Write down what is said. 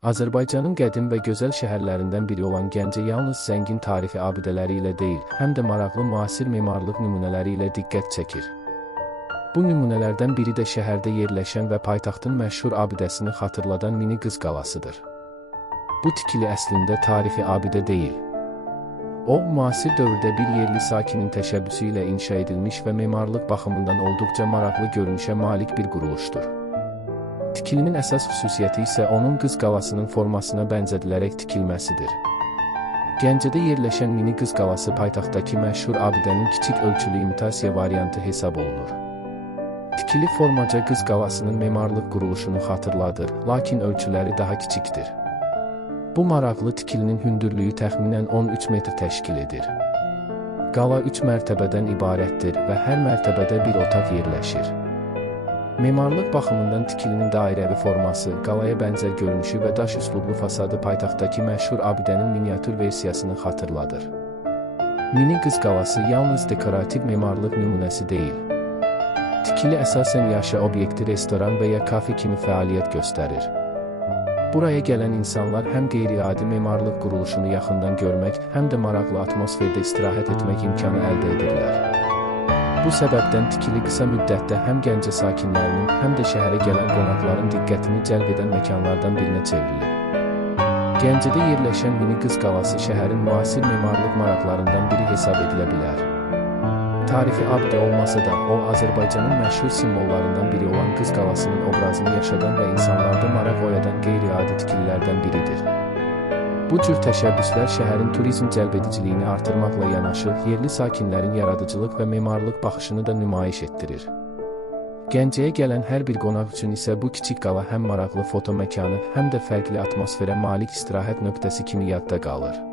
Azərbaycanın qədim və gözəl şəhərlərindən biri olan Gəncə yalnız zəngin tarixi abidələri ilə deyil, həm də maraqlı müasir memarlıq nümunələri ilə diqqət çəkir. Bu nümunələrdən biri də şəhərdə yerləşən və paytaxtın məşhur abidəsini xatırladan Mini Qız Qalasıdır. Bu tikili əslində tarixi abidə deyil. O, müasir dövrdə bir yerli sakinin təşəbbüsü ilə inşa edilmiş və memarlıq baxımından olduqca maraqlı görünüşə malik bir quruluşdur. Tikilinin əsas xüsusiyyəti isə onun Qız Qalasının formasına bənzədilərək tikilməsidir. Gəncədə yerləşən Mini Qız Qalası paytaxtdakı məşhur abidənin kiçik ölçülü imitasiya variantı hesab olunur. Tikili formaca Qız Qalasının memarlıq quruluşunu xatırladır, lakin ölçüləri daha kiçikdir. Bu maraqlı tikilinin hündürlüyü təxminən 13 metr təşkil edir. Qala 3 mərtəbədən ibarətdir və hər mərtəbədə bir otaq yerləşir. Memarlıq baxımından tikilinin dairəvi forması, qalaya bənzər görünüşü və daş üslublu fasadı paytaxtdakı məşhur abidənin miniatür versiyasını xatırladır. Mini Qız Qalası yalnız dekorativ memarlıq nümunəsi deyil. Tikili əsasən yaşa obyekti restoran və ya kafe kimi fəaliyyət göstərir. Buraya gələn insanlar həm qeyri-adi memarlıq quruluşunu yaxından görmək, həm də maraqlı atmosferdə istirahət etmək imkanı əldə edirlər. Bu səbəbdən tikili qısa müddətdə həm Gəncə sakinlərinin, həm də şəhərə gələn qonaqların diqqətini cəlb edən məkanlardan birinə çevrilir. Gəncədə yerləşən Mini Qız Qalası şəhərin müasir memarlıq maraqlarından biri hesab edilə bilər. Tarixi abidə olmasa da, o, Azərbaycanın məşhur simvollarından biri olan Qız Qalasının obrazını yaşadan və insanlarda maraq oyadan qeyri-adi tikililərdən biridir. Bu cür təşəbbüslər şəhərin turizm cəlbediciliyini artırmaqla yanaşı, yerli sakinlərin yaradıcılıq və memarlıq baxışını da nümayiş etdirir. Gəncəyə gələn hər bir qonaq üçün isə bu kiçik qala həm maraqlı foto məkanı, həm də fərqli atmosferə malik istirahət nöqtəsi kimi yadda qalır.